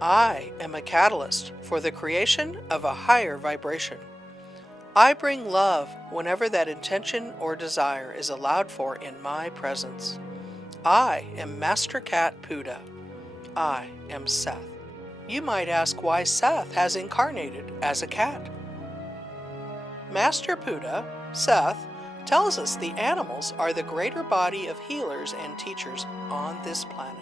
I am a catalyst for the creation of a higher vibration. I bring love whenever that intention or desire is allowed for in my presence. I am Master Cat Puda. I am Seth. You might ask why Seth has incarnated as a cat. Master Puda, Seth, tells us the animals are the greater body of healers and teachers on this planet.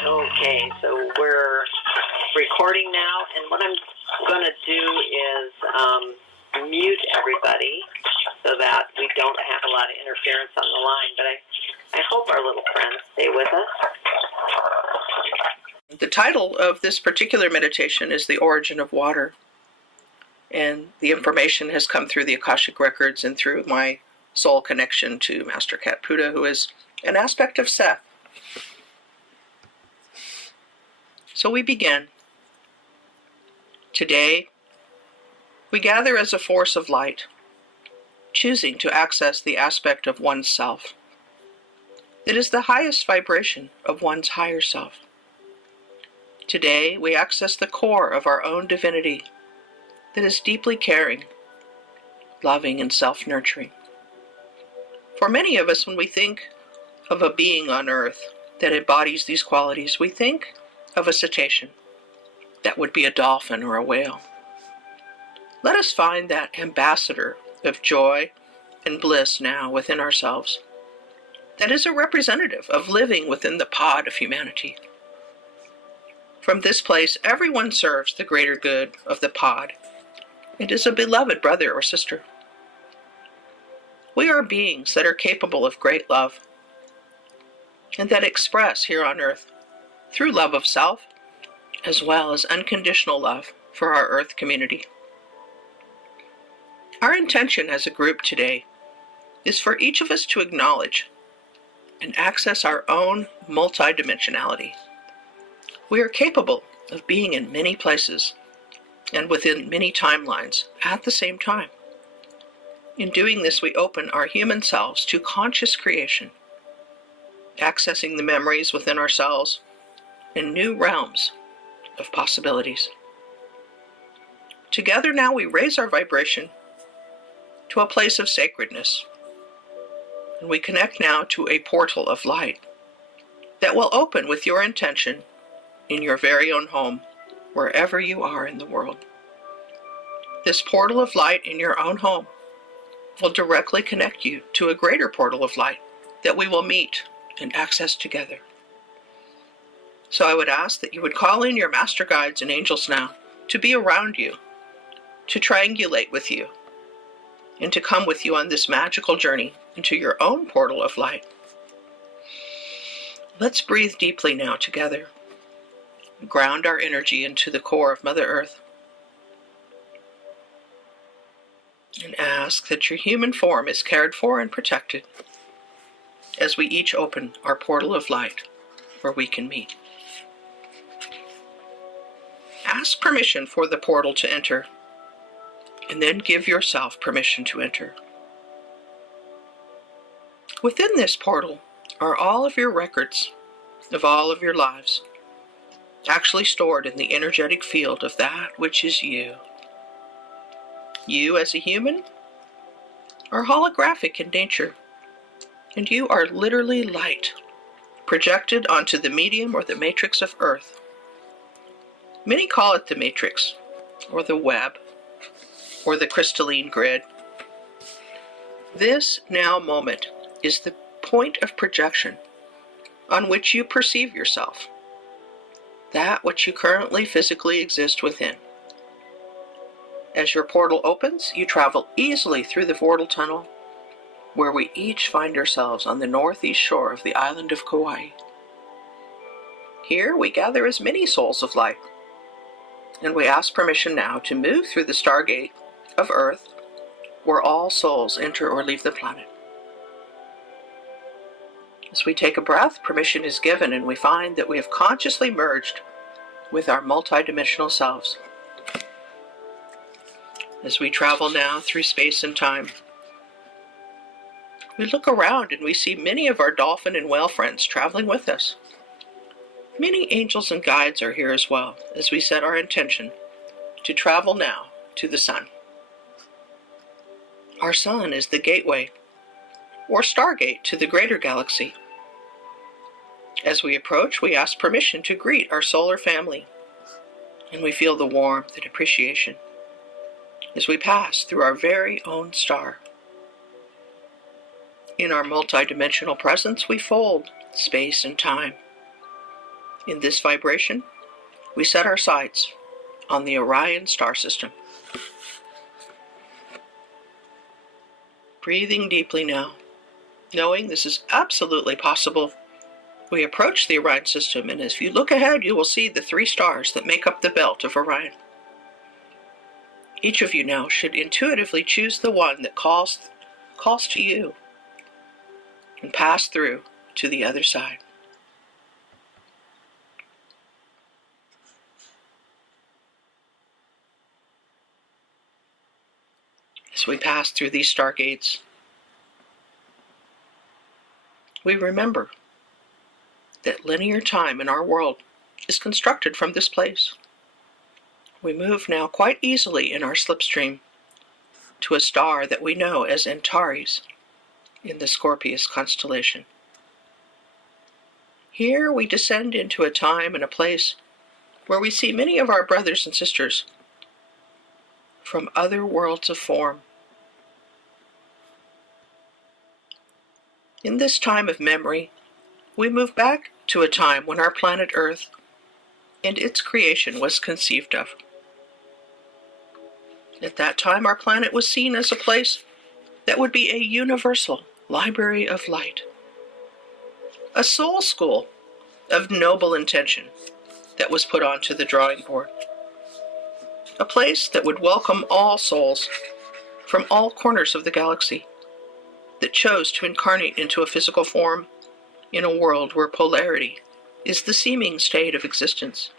Okay, so we're recording now, and what I'm going to do is mute everybody so that we don't have a lot of interference on the line, but I hope our little friends stay with us. The title of this particular meditation is The Origin of Water, and the information has come through the Akashic Records and through my soul connection to Master Cat Puda, who is an aspect of Seth. So we begin. Today, we gather as a force of light, choosing to access the aspect of one's self that is the highest vibration of one's higher self. Today, we access the core of our own divinity that is deeply caring, loving, and self-nurturing. For many of us, when we think of a being on earth that embodies these qualities, we think of a cetacean. That would be a dolphin or a whale. Let us find that ambassador of joy and bliss now within ourselves. That is a representative of living within the pod of humanity. From this place, everyone serves the greater good of the pod. It is a beloved brother or sister. We are beings that are capable of great love and that express here on earth through love of self, as well as unconditional love for our Earth community. Our intention as a group today is for each of us to acknowledge and access our own multidimensionality. We are capable of being in many places and within many timelines at the same time. In doing this, we open our human selves to conscious creation, accessing the memories within ourselves in new realms of possibilities. Together now we raise our vibration to a place of sacredness, and we connect now to a portal of light that will open with your intention in your very own home, wherever you are in the world. This portal of light in your own home will directly connect you to a greater portal of light that we will meet and access together. So I would ask that you would call in your master guides and angels now to be around you, to triangulate with you, and to come with you on this magical journey into your own portal of light. Let's breathe deeply now together. Ground our energy into the core of Mother Earth. And ask that your human form is cared for and protected as we each open our portal of light where we can meet. Ask permission for the portal to enter, and then give yourself permission to enter. Within this portal are all of your records of all of your lives, actually stored in the energetic field of that which is you. You as a human are holographic in nature, and you are literally light, projected onto the medium or the matrix of Earth. Many call it the matrix, or the web, or the crystalline grid. This now moment is the point of projection on which you perceive yourself, that which you currently physically exist within. As your portal opens, you travel easily through the portal tunnel, where we each find ourselves on the northeast shore of the island of Kauai. Here we gather as many souls of light, and we ask permission now to move through the Stargate of Earth, where all souls enter or leave the planet. As we take a breath, permission is given, and we find that we have consciously merged with our multidimensional selves. As we travel now through space and time, We look around and we see many of our dolphin and whale friends traveling with us. Many angels and guides are here as well, as we set our intention to travel now to the sun. Our sun is the gateway, or Stargate, to the greater galaxy. As we approach, we ask permission to greet our solar family, and we feel the warmth and appreciation as we pass through our very own star. In our multidimensional presence, we fold space and time. In this vibration, we set our sights on the Orion star system. Breathing deeply now, knowing this is absolutely possible, we approach the Orion system, and as you look ahead, you will see the 3 stars that make up the belt of Orion. Each of you now should intuitively choose the one that calls to you and pass through to the other side. As we pass through these stargates, we remember that linear time in our world is constructed from this place. We move now quite easily in our slipstream to a star that we know as Antares in the Scorpius constellation. Here we descend into a time and a place where we see many of our brothers and sisters from other worlds of form. In this time of memory, we move back to a time when our planet Earth and its creation was conceived of. At that time, our planet was seen as a place that would be a universal library of light, a soul school of noble intention that was put onto the drawing board, a place that would welcome all souls from all corners of the galaxy that chose to incarnate into a physical form in a world where polarity is the seeming state of existence,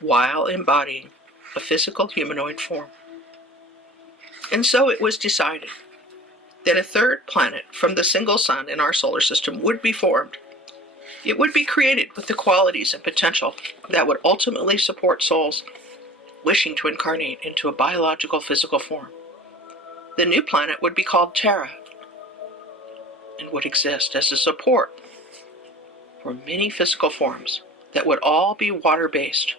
while embodying a physical humanoid form. And so it was decided that a 3rd planet from the single sun in our solar system would be formed. It would be created with the qualities and potential that would ultimately support souls wishing to incarnate into a biological physical form. The new planet would be called Terra and would exist as a support for many physical forms that would all be water-based,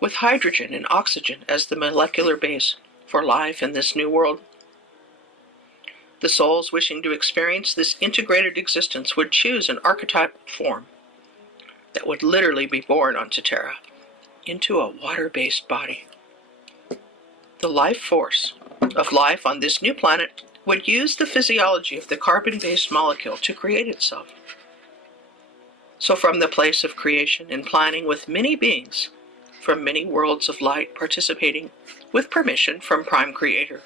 with hydrogen and oxygen as the molecular base for life in this new world. The souls wishing to experience this integrated existence would choose an archetypal form that would literally be born onto Terra into a water-based body. The life force of life on this new planet would use the physiology of the carbon-based molecule to create itself. So from the place of creation and planning, with many beings from many worlds of light participating with permission from Prime Creator,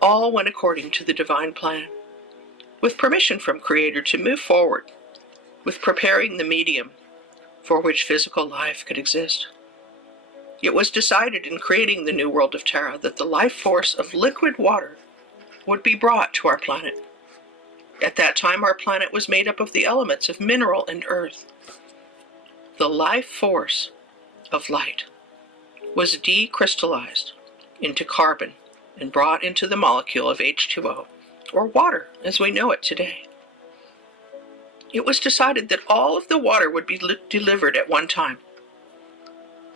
all went according to the divine plan, with permission from Creator to move forward with preparing the medium for which physical life could exist. It was decided in creating the new world of Terra that the life force of liquid water would be brought to our planet. At that time, our planet was made up of the elements of mineral and earth. The life force of light was decrystallized into carbon and brought into the molecule of H2O, or water as we know it today. It was decided that all of the water would be delivered at one time.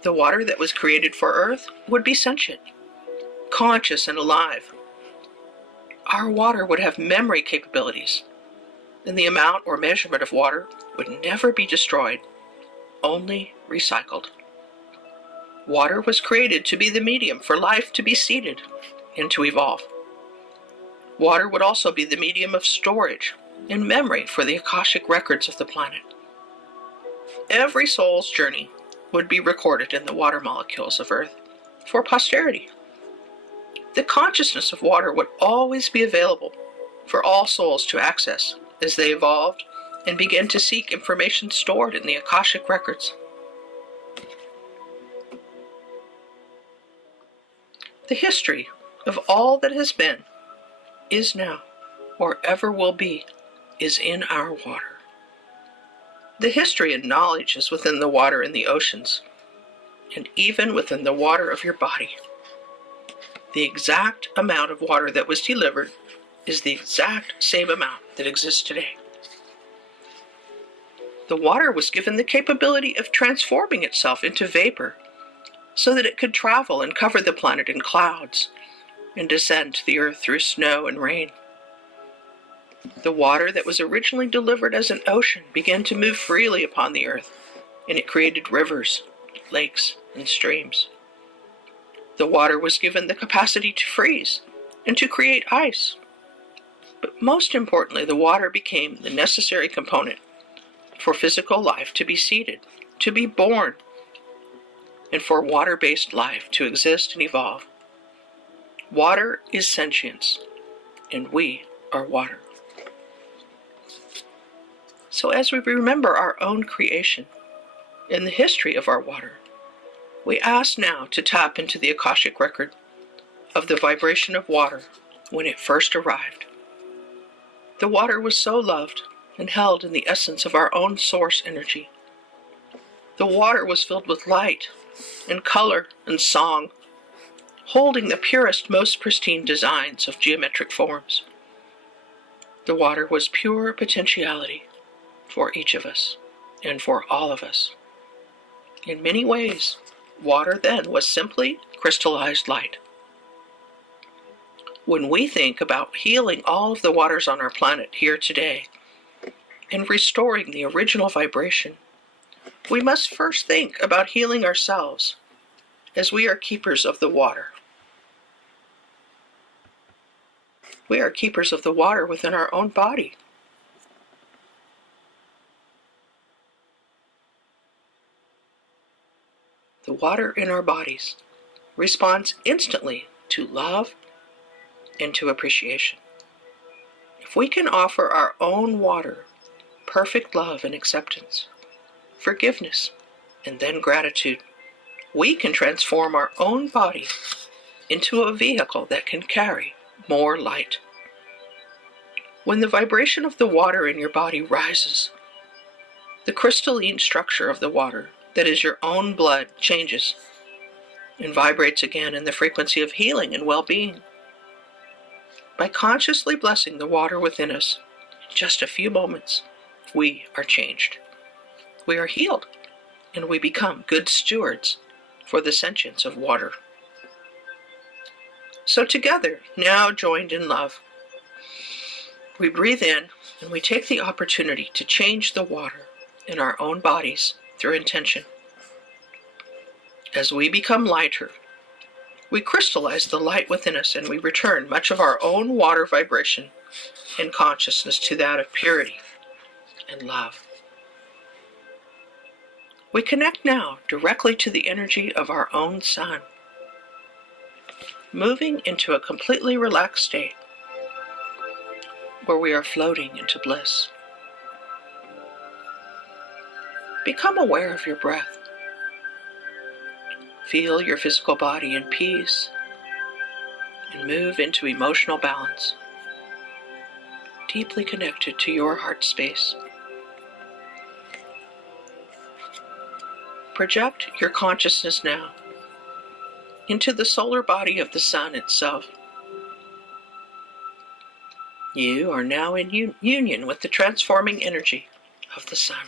The water that was created for Earth would be sentient, conscious, and alive. Our water would have memory capabilities, and the amount or measurement of water would never be destroyed, only recycled. Water was created to be the medium for life to be seeded and to evolve. Water would also be the medium of storage and memory for the Akashic records of the planet. Every soul's journey would be recorded in the water molecules of Earth for posterity. The consciousness of water would always be available for all souls to access as they evolved and began to seek information stored in the Akashic records. The history of all that has been, is now, or ever will be is in our water. The history and knowledge is within the water in the oceans, and even within the water of your body. The exact amount of water that was delivered is the exact same amount that exists today. The water was given the capability of transforming itself into vapor so that it could travel and cover the planet in clouds and descend to the earth through snow and rain. The water that was originally delivered as an ocean began to move freely upon the earth, and it created rivers, lakes, and streams. The water was given the capacity to freeze and to create ice. But most importantly, the water became the necessary component for physical life to be seeded, to be born, and for water-based life to exist and evolve. Water is sentience, and we are water. So as we remember our own creation and the history of our water, we ask now to tap into the Akashic record of the vibration of water when it first arrived. The water was so loved and held in the essence of our own source energy. The water was filled with light and color and song, holding the purest, most pristine designs of geometric forms. The water was pure potentiality for each of us and for all of us. In many ways, water then was simply crystallized light. When we think about healing all of the waters on our planet here today and restoring the original vibration, we must first think about healing ourselves, as we are keepers of the water. We are keepers of the water within our own body. The water in our bodies responds instantly to love and to appreciation. If we can offer our own water perfect love and acceptance, forgiveness, and then gratitude, we can transform our own body into a vehicle that can carry more light. When the vibration of the water in your body rises, the crystalline structure of the water, that is your own blood, changes and vibrates again in the frequency of healing and well-being. By consciously blessing the water within us, in just a few moments, we are changed. We are healed, and we become good stewards for the sentience of water. So together, now joined in love, we breathe in and we take the opportunity to change the water in our own bodies through intention. As we become lighter, we crystallize the light within us and we return much of our own water vibration and consciousness to that of purity and love. We connect now directly to the energy of our own sun, moving into a completely relaxed state where we are floating into bliss. Become aware of your breath. Feel your physical body in peace and move into emotional balance, deeply connected to your heart space. Project your consciousness now into the solar body of the sun itself. You are now in union with the transforming energy of the sun.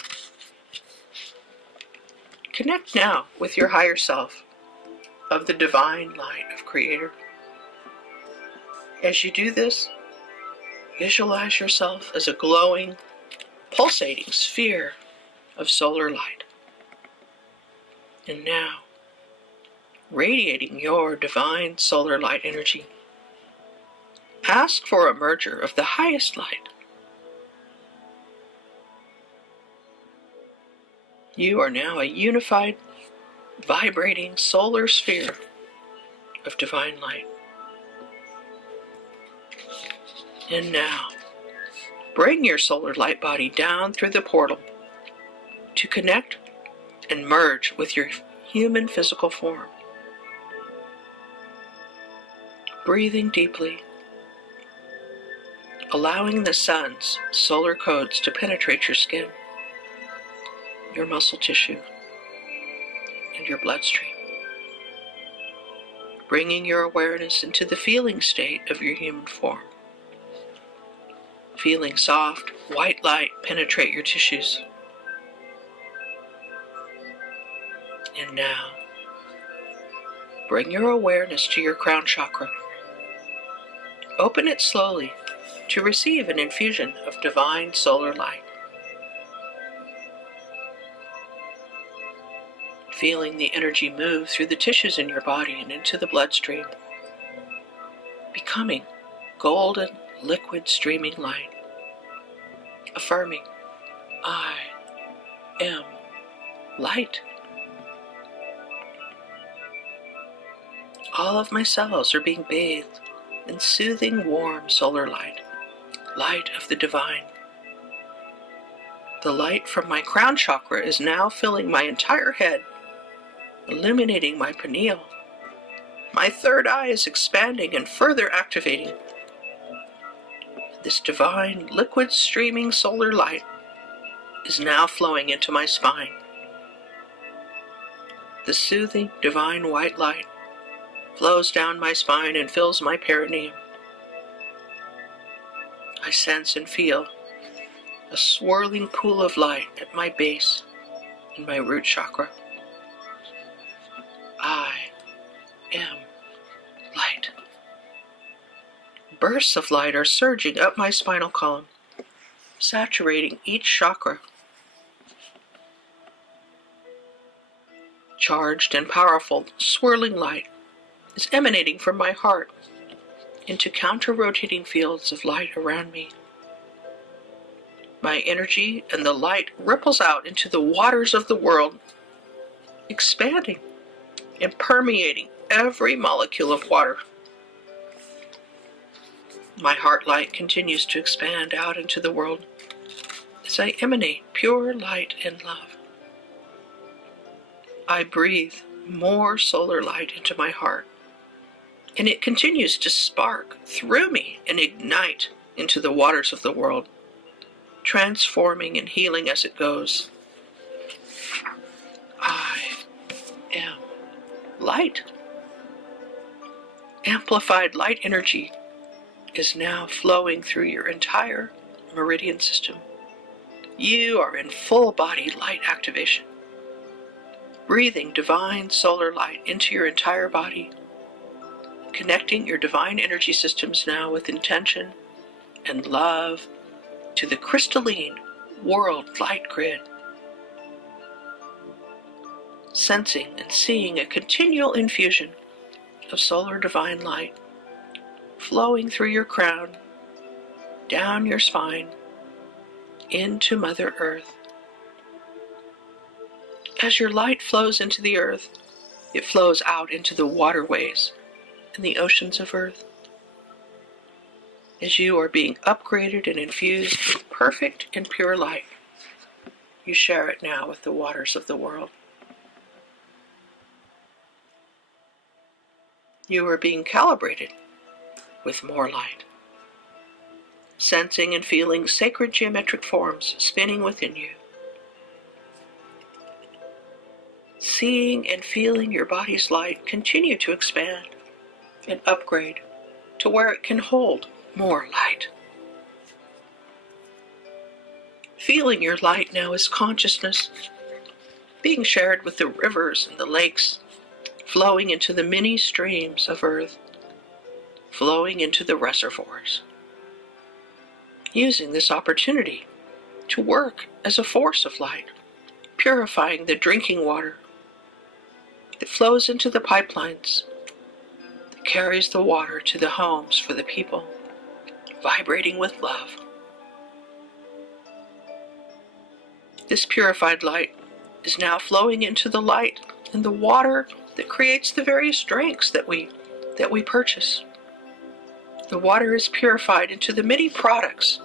Connect now with your higher self of the divine light of Creator. As you do this, visualize yourself as a glowing, pulsating sphere of solar light. And now, radiating your divine solar light energy, ask for a merger of the highest light. You are now a unified, vibrating solar sphere of divine light. And now, bring your solar light body down through the portal to connect and merge with your human physical form. Breathing deeply, allowing the sun's solar codes to penetrate your skin, your muscle tissue, and your bloodstream, bringing your awareness into the feeling state of your human form. Feeling soft, white light penetrate your tissues. And now, bring your awareness to your crown chakra. Open it slowly to receive an infusion of divine solar light. Feeling the energy move through the tissues in your body and into the bloodstream, becoming golden, liquid, streaming light. Affirming, I am light. All of my cells are being bathed in soothing, warm solar light, light of the divine. The light from my crown chakra is now filling my entire head, illuminating my pineal. My third eye is expanding and further activating. This divine, liquid, streaming solar light is now flowing into my spine. The soothing, divine white light flows down my spine and fills my perineum. I sense and feel a swirling pool of light at my base in my root chakra. I am light. Bursts of light are surging up my spinal column, saturating each chakra. Charged and powerful, swirling light is emanating from my heart into counter-rotating fields of light around me. My energy and the light ripples out into the waters of the world, expanding and permeating every molecule of water. My heart light continues to expand out into the world as I emanate pure light and love. I breathe more solar light into my heart, and it continues to spark through me and ignite into the waters of the world, transforming and healing as it goes. I am light. Amplified light energy is now flowing through your entire meridian system. You are in full body light activation, breathing divine solar light into your entire body, connecting your divine energy systems now with intention and love to the crystalline world light grid. Sensing and seeing a continual infusion of solar divine light flowing through your crown, down your spine, into Mother Earth. As your light flows into the earth, it flows out into the waterways and the oceans of Earth. As you are being upgraded and infused with perfect and pure light, you share it now with the waters of the world. You are being calibrated with more light, sensing and feeling sacred geometric forms spinning within you, seeing and feeling your body's light continue to expand and upgrade to where it can hold more light. Feeling your light now as consciousness, being shared with the rivers and the lakes, flowing into the many streams of Earth, flowing into the reservoirs. Using this opportunity to work as a force of light, purifying the drinking water that flows into the pipelines, that carries the water to the homes for the people, vibrating with love. This purified light is now flowing into the light and the water that creates the various drinks that we purchase. The water is purified into the many products,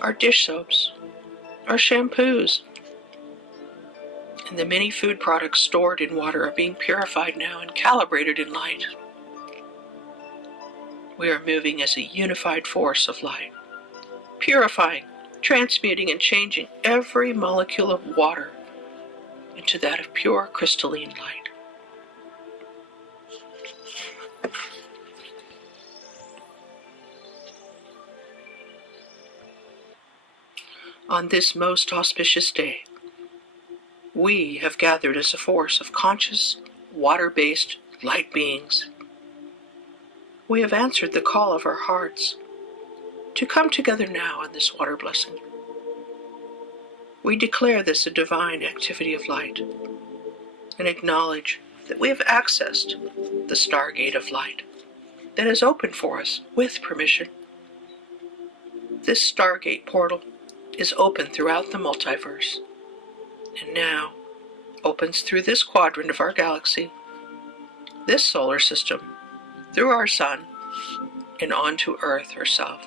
our dish soaps, our shampoos, and the many food products stored in water are being purified now and calibrated in light. We are moving as a unified force of light, purifying, transmuting, and changing every molecule of water into that of pure crystalline light. On this most auspicious day, we have gathered as a force of conscious, water-based light beings. We have answered the call of our hearts to come together now in this water blessing. We declare this a divine activity of light and acknowledge that we have accessed the Stargate of light that is open for us with permission. This Stargate portal is open throughout the multiverse, and now opens through this quadrant of our galaxy, this solar system, through our sun, and onto Earth herself.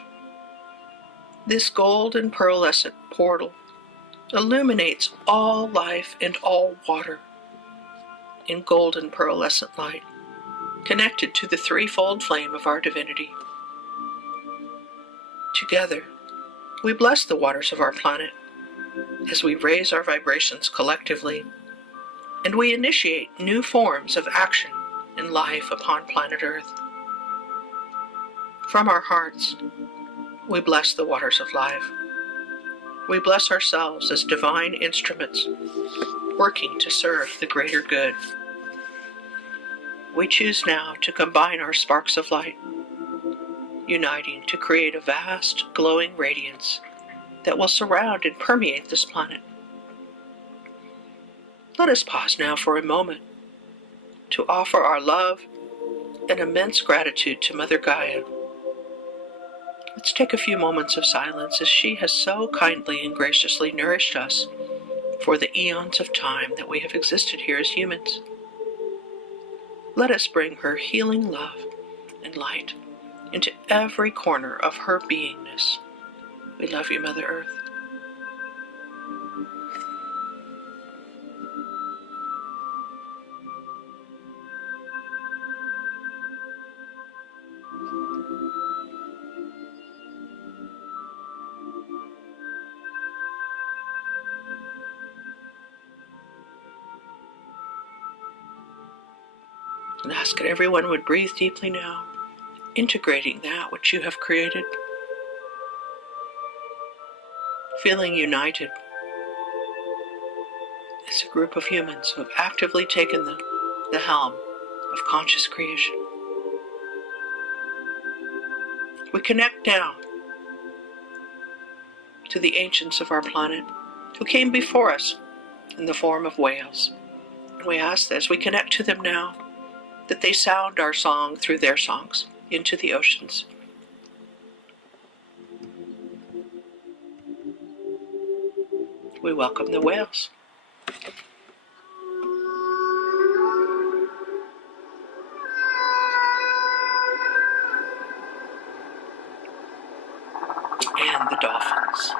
This golden pearlescent portal illuminates all life and all water in golden pearlescent light, connected to the threefold flame of our divinity. Together, we bless the waters of our planet as we raise our vibrations collectively, and we initiate new forms of action and life upon planet Earth. From our hearts, we bless the waters of life. We bless ourselves as divine instruments working to serve the greater good. We choose now to combine our sparks of light, uniting to create a vast, glowing radiance that will surround and permeate this planet. Let us pause now for a moment to offer our love and immense gratitude to Mother Gaia. Let's take a few moments of silence as she has so kindly and graciously nourished us for the eons of time that we have existed here as humans. Let us bring her healing love and light into every corner of her beingness. We love you, Mother Earth. And ask that everyone would breathe deeply now, integrating that which you have created, feeling united as a group of humans who have actively taken the helm of conscious creation. We connect now to the ancients of our planet who came before us in the form of whales. And we ask that as we connect to them now, that they sound our song through their songs into the oceans. We welcome the whales. And the dolphins.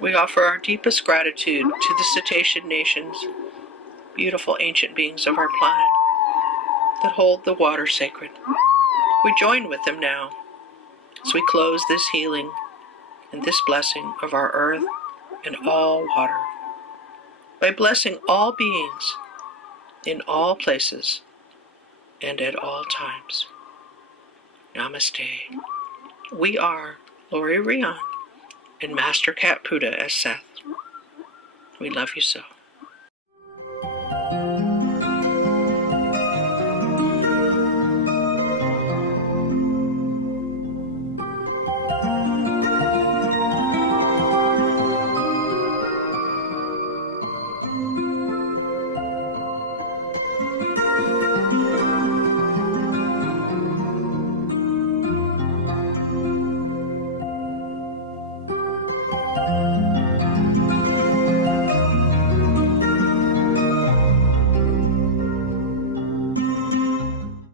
We offer our deepest gratitude to the cetacean nations, beautiful ancient beings of our planet that hold the water sacred. We join with them now as we close this healing and this blessing of our earth and all water by blessing all beings in all places and at all times. Namaste. We are Laurie Reyon and Master Cat Buddha as Seth. We love you so.